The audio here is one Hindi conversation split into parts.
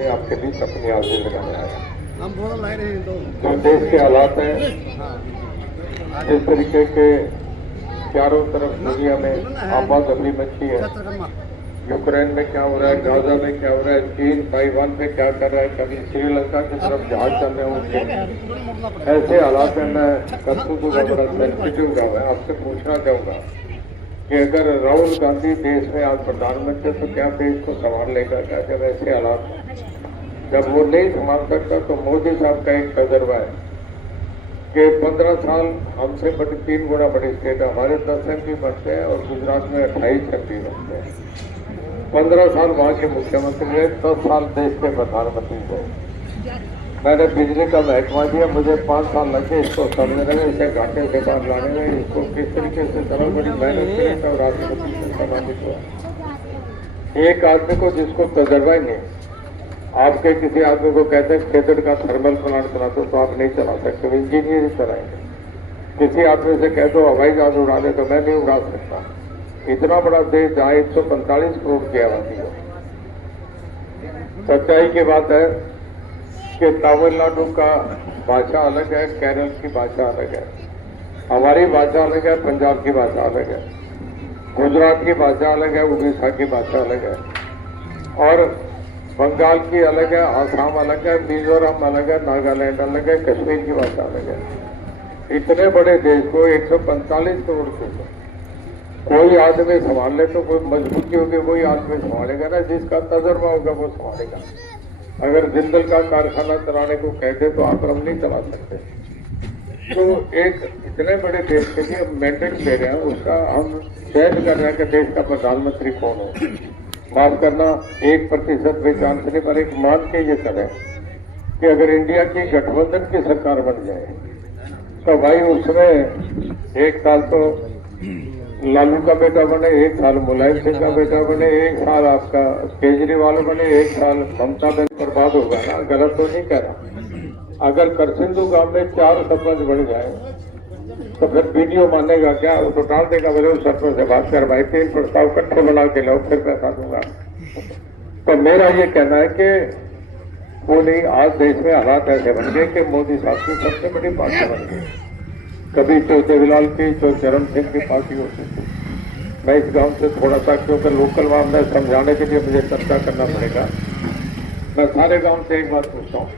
से आपके बीच अपनी हाजिरी लगाने आया। हम दोनों लाइन हैं तो जो देश के हालात हैं, जिस तरीके के चारों तरफ दुनिया में आपात अभी मची है, यूक्रेन में क्या हो रहा है, गाजा में क्या हो रहा है, चीन ताइवान पे क्या कर रहा है, कभी श्रीलंका की तरफ जहाज चल रहे होंगे, ऐसे हालात में मैं कर्तव्य का बड़ा सेंसिटिव रहा है। आपसे पूछना चाहूँगा कि अगर राहुल गांधी देश में आज प्रधानमंत्री तो क्या देश को संभाल लेगा क्या? जब ऐसे हालात जब वो नहीं संभाल सकता तो मोदी साहब का एक तजर्बा है कि 15 साल हमसे बड़ी 3 गुना बड़ी स्टेट है, हमारे 10 MP बनते हैं और गुजरात में 28 MP बनते हैं। 15 साल वहाँ के मुख्यमंत्री रहे, 10 साल देश के प्रधानमंत्री थे। मैंने बिजली का महकमा दिया, मुझे 5 साल लगे इसको समझने में, इसे घाटे से बाहर लाने में, इसको किस तरीके से चला, बड़ी मेहनत की और राष्ट्रपति से सम्मानित हुआ। एक आदमी को जिसको तजर्बा ही नहीं, आपके किसी आदमी को कहते हैं खेतड़ का थर्मल प्लांट चला दो तो आप नहीं चला सकते, इंजीनियर चलाएंगे। किसी आदमी से कह दो हवाई जहाज उड़ा दे तो मैं नहीं उड़ा सकता। इतना बड़ा देश जहाँ 145 करोड़ की आबादी है। सच्चाई की बात है कि तमिलनाडु का भाषा अलग है, केरल की भाषा अलग है, हमारी भाषा अलग है, पंजाब की भाषा अलग है, गुजरात की भाषा अलग है, उड़ीसा की भाषा अलग है, और बंगाल की अलग है, आसाम अलग है, मिजोरम अलग है, नागालैंड अलग है, कश्मीर की भाषा अलग है। इतने बड़े देश को 145 करोड़ के कोई आदमी संभाल ले तो कोई मजबूती होगी, वही आदमी संभालेगा ना जिसका तजर्बा होगा, वो संभालेगा। अगर जिंदल का कारखाना चलाने को कह दे तो आप हम नहीं चला सकते। तो एक इतने बड़े देश के लिए मैंडेट दे रहे हैं, उसका हम चयन कर रहे हैं कि देश का प्रधानमंत्री कौन हो। माफ करना, 1% भी चांस नहीं, पर एक मान के ये करें कि अगर इंडिया की गठबंधन की सरकार बन जाए तो भाई उसमें 1 साल तो लालू का बेटा बने, 1 साल मुलायम सिंह का बेटा बने, 1 साल आपका केजरीवाल बने, 1 साल ममता बनर्जी बर्बाद होगा ना। गलत तो नहीं कह रहा। अगर करसिंधु गांव में 4 सरपंच बन जाए तो फिर वीडियो मानेगा क्या? वो तो डाल देगा मेरे उस सरपंच से बात कर भाई, 3 प्रस्ताव इकट्ठे बना के लो फिर पैसा दूंगा। तो मेरा ये कहना है कि वो नहीं, आज देश में हालात ऐसे बन गए कि मोदी साहब की सबसे बड़ी पार्टी बन गई। कभी तो देवीलाल की, तो चरण सिंह की पार्टी होती थी। मैं इस गांव से थोड़ा सा, क्योंकि लोकल मामला समझाने के लिए मुझे चर्चा करना पड़ेगा, मैं सारे गांव से एक बात पूछता हूँ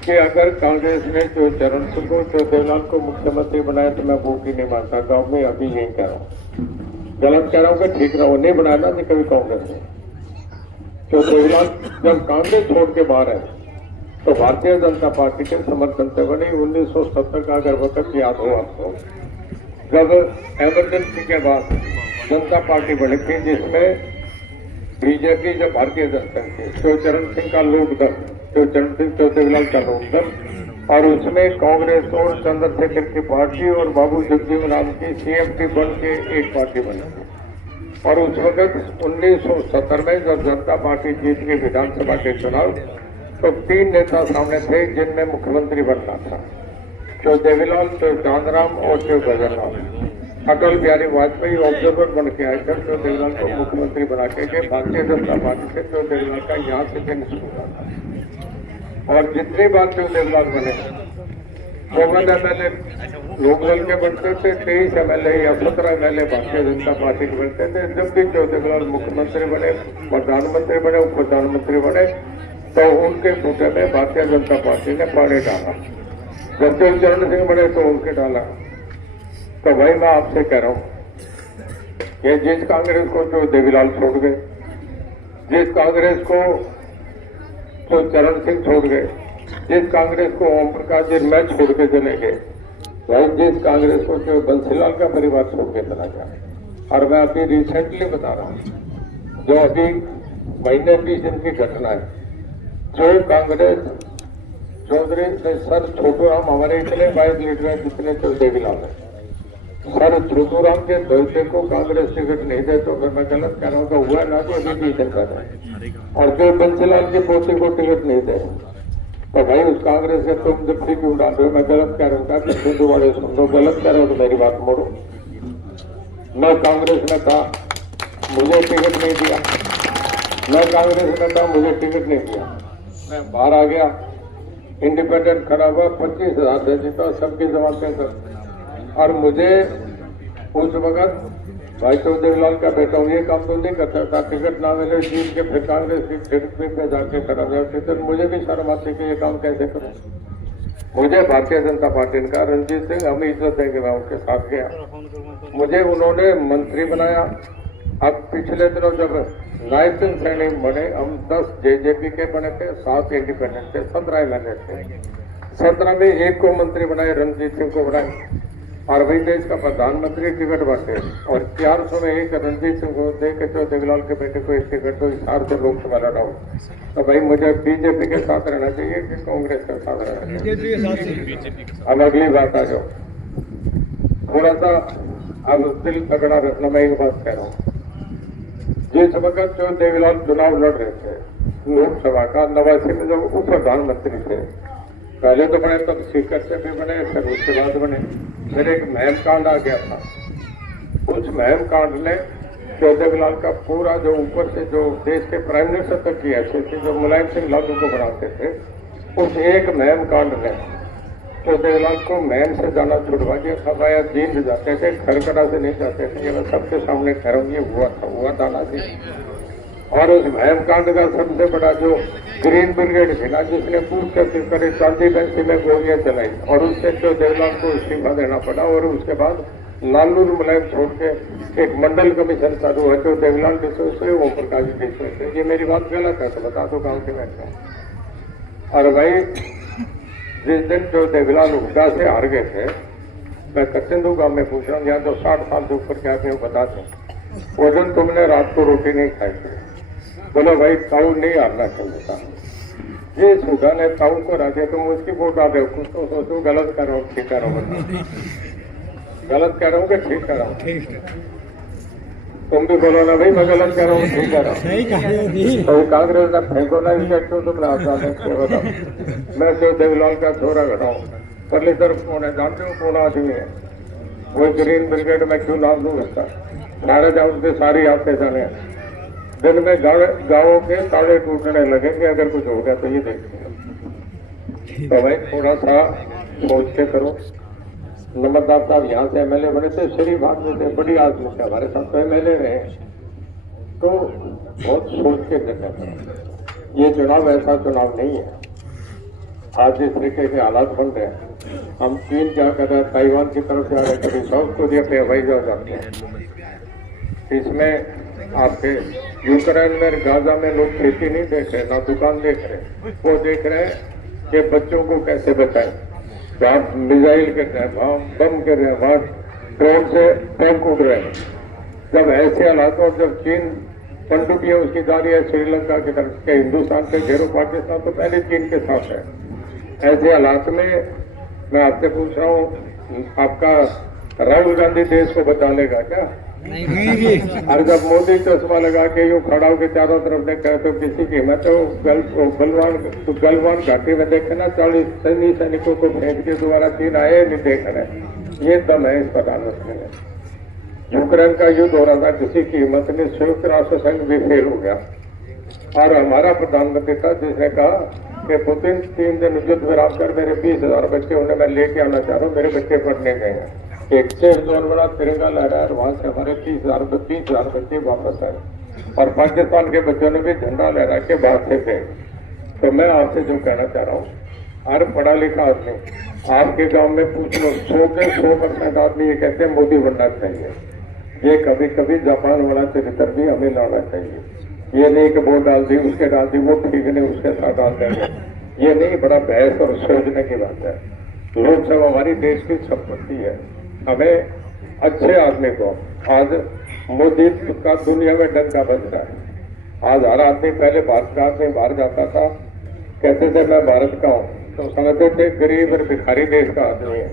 कि अगर कांग्रेस ने जो चरण सिंह को, जो देवीलाल को मुख्यमंत्री बनाया तो मैं वो भी नहीं मानता। गाँव में अभी यही कह रहा हूँ, गलत कह रहा हूँ कि ठीक रहा, वो नहीं बनाया ना कभी कांग्रेस ने। तो देवीलाल जब कांग्रेस छोड़ के बाहर है तो भारतीय जनता पार्टी के समर्थन से बनी। 1970 का अगर वक्त याद हो आपको, जब इमरजेंसी के बाद जनता पार्टी बनी थी, जिसमें बीजेपी जब भारतीय जनता थी, तो चरण सिंह का लूट कर, तो चरण सिंह तो देवीलाल का लूट कर, और उसमें कांग्रेस और चंद्रशेखर की पार्टी और बाबू जगजीवन राम की CMT बन के एक पार्टी बनी थी। और उस वक्त 1970 में जब जनता पार्टी जीत के विधानसभा के चुनाव, तो 3 नेता सामने थे जिनमें मुख्यमंत्री बनना था, जो देवीलाल, जो चांदराम और जो गजनलाल। अटल बिहारी वाजपेयी ऑब्जर्वर बन के आए थे, जो देवीलाल को मुख्यमंत्री बना के भारतीय जनता पार्टी से जो देवीलाल का यहाँ से फिनिश हुआ था। और जितनी बार जो देवीलाल बने, 54 MLA लोकदल के बनते थे, 23 MLA या 17 MLA भारतीय जनता पार्टी के बनते थे। जब भी जो देवीलाल मुख्यमंत्री बने, प्रधानमंत्री बने, उप प्रधानमंत्री बने, तो उनके बूटे में भारतीय जनता पार्टी ने पानी डाला। जब जो चरण सिंह बने तो उनके डाला। तो भाई मैं आपसे कह रहा हूं कि जिस कांग्रेस को जो देवीलाल छोड़ गए, जिस कांग्रेस को जो चरण सिंह छोड़ गए, जिस कांग्रेस को ओम प्रकाश जी मैं छोड़ के चले गए, भाई जिस कांग्रेस को जो बंसीलाल का परिवार छोड़ के चला गया। और मैं अभी रिसेंटली बता रहा हूं, जो अभी महीने 20 दिन की घटना है, जो कांग्रेस चौधरी सर छोटूराम, हमारे इतने वाइस लीडर हैं जितने तो देवीलाल है, सर छोटूराम के दोते को कांग्रेस टिकट नहीं दे तो मैं गलत कह रहा हूँ। तो हुआ ना तो अभी भी कर रहा है। और जो बंसीलाल के पोते को टिकट नहीं दे तो भाई उस कांग्रेस से तुम जब भी क्यों डाल रहे हो? मैं गलत कह रहा हूँ कि सिंधु वाले सुन लो, गलत कह रहा हूँ तो मेरी बात मोड़ो। न कांग्रेस ने कहा मुझे टिकट नहीं दिया, मैं कांग्रेस में था, मुझे टिकट नहीं दिया, मैं बाहर आ गया, इंडिपेंडेंट खड़ा हुआ, 25,000 से जीता, सबकी जमानतें कर। और मुझे उस वक्त भाई चौधरी लाल का बेटा हूँ, ये काम तो नहीं कर सकता, टिकट ना मिले जीत के फिर कांग्रेस की टिकट पे जाके करा जाए, फिर मुझे भी शर्म आती कि ये काम कैसे करूँ। मुझे भारतीय जनता पार्टी का रणजीत सिंह, हमें इज्जत है कि मैं उनके साथ गया, मुझे उन्होंने मंत्री बनाया। अब पिछले दिनों जब नायब सिंह सैनी बने, हम 10 जेजेपी के बने थे, 7 इंडिपेंडेंट थे, 17 एमएलए थे, 17 में एक को मंत्री बनाए, रणजीत सिंह को बनाए, और वही देश का प्रधानमंत्री टिकट बांटे, और 400 में एक रणजीत सिंह को दे के चौधरी लाल के बेटे को एक टिकट तो हिसाब से लोकसभा लड़ा हो। तो भाई मुझे बीजेपी के साथ रहना चाहिए कि कांग्रेस के साथ रहना चाहिए? अब अगली बात आ जाओ, थोड़ा सा अब दिल तगड़ा रखना। मैं एक बात कह रहा हूँ, जिस वक्त चौधरी लाल चुनाव लड़ रहे थे लोकसभा का, 89 में जब उप प्रधानमंत्री थे, पहले तो बने, तब स्पीकर से भी बने, फिर उसके बाद बने, फिर एक महम कांड आ गया था। उस महम कांड ने चौधरी लाल का पूरा जो ऊपर से जो देश के प्राइम मिनिस्टर तक की हैसियत थी, जो मुलायम सिंह लालू को बनाते थे, उस एक महम कांड ने चौधरी लाल को महम से जाना छुड़वा दिया। खबाया जेल जाते थे, खरकड़ा से नहीं जाते थे। ये मैं सबके सामने कह रहा हूँ, ये हुआ था ना जी। और उस महम कांड का सबसे बड़ा जो ग्रीन ब्रिगेड थी ना, जिसने पूछ कर चांदी बस्ती में गोलियां चलाई, और उससे चौधरी लाल को इस्तीफा देना पड़ा। और उसके बाद लालू मुलायम छोड़ के एक मंडल कमीशन चालू है, चौधरी लाल डिसोज से, ओम प्रकाश डिसोज से। ये मेरी बात गलत है तो बता दो गाँव के बैठा। और भाई जिस दिन चौधरी लाल हुड्डा से हार गए थे, मैं कचंदू गांव में पूछ रहा हूँ, यहाँ तो 60 साल से ऊपर क्या थे बता दें, वो दिन तुमने रात को रोटी नहीं खाई थी। बोलो भाई ताऊ नहीं हारना चाहिए था। ये सुधा ने ताऊ को राजे, तुम उसकी वोट आ रहे हो, कुछ तो सोचो गलत कर रहा हूँ ठीक कर रहा हूँ, गलत कह रहा हूँ कि ठीक कर रहा हूँ? तुम भी बोलो ना भाई मैं गलत कह रहा हूँ ठीक कर रहा हूँ। तो कांग्रेस का फेंको ना इसे, क्यों तुमने बताओ। मैं चौधरी लाल का छोरा खड़ा हूँ, परली तरफ कौन है जानते हो? कौन आदमी है वो? ग्रीन ब्रिगेड में क्यों नाम लूँ इसका? सारे जाओ उसके सारी आपसे जाने, दिन में गाँवों के ताले टूटने लगेंगे अगर कुछ हो गया तो। ये देखिए तो भाई थोड़ा सा सोच के करो। नंबरदार साहब यहाँ से एमएलए बने थे, शरीफ आदमी थे, बड़ी आदमी थे, हमारे साथ तो एमएलए रहे, तो बहुत सोच के करना। ये चुनाव ऐसा चुनाव नहीं है। आज जिस तरीके के हालात बन रहे हैं, हम चीन क्या कर रहे हैं, ताइवान की तरफ जा रहे हैं, कभी साउथ कोरिया पे हवाई जहाज जाते हैं। इसमें आपके यूक्रेन में, गाजा में लोग खेती नहीं देख रहे, ना दुकान देख रहे, वो देख रहे हैं कि बच्चों को कैसे बचाएं। वहाँ मिसाइल गिर रहे हैं, वहाँ बम गिर रहे हैं, वहाँ ड्रोन से टैंक उड़ रहे हैं। जब ऐसे हालात, और जब चीन पनडुब्बियां उसकी जा रही है श्रीलंका की तरफ के, हिंदुस्तान के घेरो, पाकिस्तान तो पहले चीन के साथ है। ऐसे हालात में मैं आपसे पूछ रहा हूँ, आपका राहुल गांधी देश को बचा लेगा क्या? और जब मोदी चश्मा लगा के यूँ खड़ा होकर चारों तरफ देख रहे तो किसी की हिम्मत तो गलवान घाटी में देखे ना, 40 सैनिकों को फेंक के दोबारा चीन आए नहीं देख रहे। ये दम है इस प्रधानमंत्री में। यूक्रेन का युद्ध हो रहा था, किसी की हिम्मत नहीं, संयुक्त राष्ट्र संघ भी फेल हो गया। और हमारा प्रधानमंत्री था जिसने कहा कि पुतिन 3 दिन युद्ध विराम कर मेरे 20,000 बच्चे उन्हें मैं लेके आना चाह रहा हूँ, मेरे बच्चे पढ़ने गए हैं। एक से जोन बड़ा तिरंगा लहरा है, वहां से हमारे 30,000 बच्चे वापस आए, और पाकिस्तान के बच्चों ने भी झंडा लहरा के बाहर से गए। तो मैं आपसे जो कहना चाह रहा हूँ, हर पढ़ा लिखा आदमी आपके गांव में पूछ लो, 100% आदमी ये कहते हैं मोदी बनना चाहिए। ये कभी कभी जापान वाला चरित्र भी हमें लाना चाहिए। ये नहीं कि वोट डाल दी, उसके डाल दी, वो ठीक नहीं उसके साथ डाल देंगे, ये नहीं। बड़ा बहस और सोचने की बात है। लोकसभा हमारी देश की संपत्ति है। हमें अच्छे आदमी को, आज मोदी का दुनिया में डंका बज रहा है। आज हर आदमी, पहले भारत का आदमी बाहर जाता था, कहते थे मैं भारत का हूँ, तो समझते थे गरीब और भिखारी देश का आदमी है।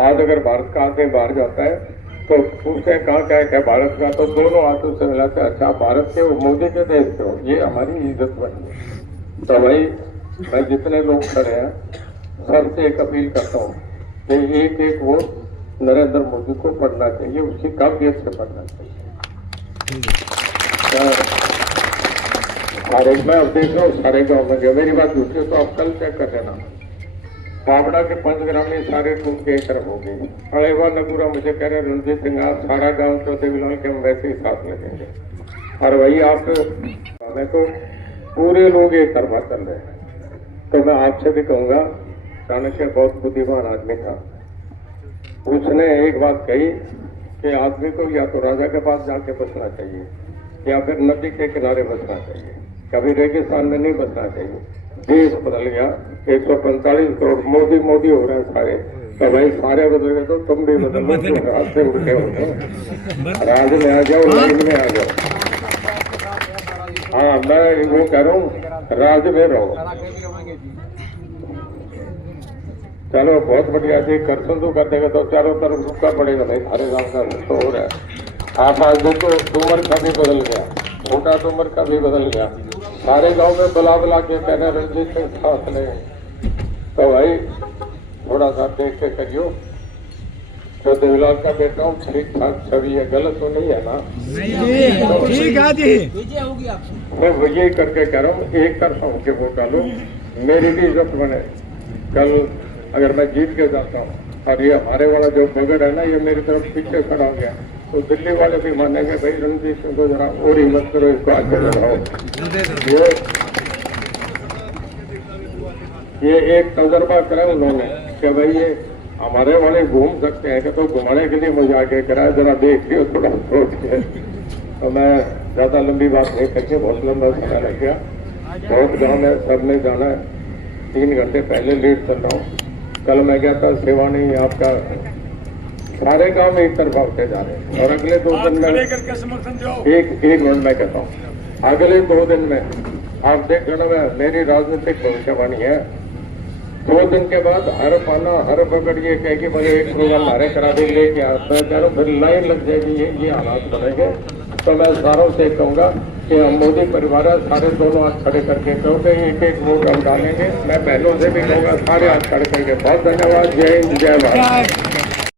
आज अगर भारत का आदमी बाहर जाता है तो पूछते हैं कहाँ क्या भारत का, तो दोनों हाथों से मिलाते अच्छा भारत के, मोदी के देश के हो। ये हमारी इज्जत बनी है। तो भाई मैं जितने लोग खड़े हैं सबसे एक अपील करता हूँ कि एक वोट नरेंद्र मोदी को पढ़ना चाहिए, उसकी काबिलियत से पढ़ना चाहिए। सारे मैं अब देख रहा हूँ सारे गाँव में गया, मेरी बात झूठी हो तो आप कल चेक कर लेना। बावड़ा के 5 ग्राम में सारे टूट के एक तरफ हो गई। अड़ेवा नगूरा मुझे कह रहे रणजीत सिंह आप सारा गाँव चौथे बिलाल के हम वैसे ही साथ लगेंगे। और वही आप हमें तो पूरे लोग एक तरफा चल रहे हैं। तो मैं आपसे भी कहूँगा, चाणक्य बहुत बुद्धिमान आदमी था, उसने एक बात कही कि आदमी को या तो राजा के पास जाके बसना चाहिए या फिर नदी के किनारे बसना चाहिए, कभी रेगिस्तान में नहीं बसना चाहिए। देश बदल गया, 145 करोड़ मोदी मोदी हो रहे हैं सारे, तो भाई सारे बदल गए तो तुम भी बदल लो, राज से उठे हो तो राज में आ जाओ, लाइन में आ जाओ। हाँ मैं वो कह रहा हूँ, राज में रहो। चलो बहुत बढ़िया जी, करसन तो कर देगा तो चारों तरफ रुकना पड़ेगा भाई, हरे गाँव का तो हो रहा है। आप आज देखो उम्र का भी बदल गया, छोटा उम्र का भी बदल गया, सारे गांव में बुला बुला के कहना रणजीत सिंह साथ ले। तो भाई थोड़ा सा देख के करियो, जो देवलाल का बेटा हूँ ठीक ठाक छवि है, गलत तो नहीं है ना? ठीक है जी, मैं वही करके कह रहा हूँ, एक तरफा होके वोट डालो, मेरी भी इज्जत बने। कल अगर मैं जीत के जाता हूँ और ये हमारे वाला जो बगड़ है ना, ये मेरी तरफ पीछे खड़ा हो गया, तो दिल्ली वाले भी मानेंगे भाई रणजीत सिंह को जरा और हिम्मत करो, इसको आगे बढ़ाओ। ये एक तजर्बा करा उन्होंने कि भाई ये हमारे वाले घूम सकते हैं कि तो घुमाने के लिए मुझे आगे कराया, जरा देखिए थोड़ा सोच के। तो मैं ज्यादा लंबी बात नहीं करके, बहुत लंबा समय लग गया, बहुत गाँव में सबने जाना है, 3 घंटे पहले लेट चल रहा हूँ। कल मैं गया था सेवा नहीं आपका, सारे गांव में एक तरफा उठे जा रहे हैं। और अगले 2 दिन में एक मिनट मैं कहता हूँ, अगले 2 दिन में आप देख लेना, मेरी राजनीतिक भविष्यवाणी है, 2 दिन के बाद हर पाना हर पकड़ ये कहेगी मुझे एक प्रोग्राम हमारे करा देंगे क्या, मैं कह रहा हूँ फिर लाइन लग जाएगी, ये हालात बनेंगे। तो मैं सारों से कहूँगा कि हम मोदी परिवार है, सारे दोनों हाथ खड़े करके कहोगे एक एक वोट हम डालेंगे। मैं पहलों से भी कहूँगा सारे हाथ खड़े करके। बहुत धन्यवाद, जय हिंद, जय भारत।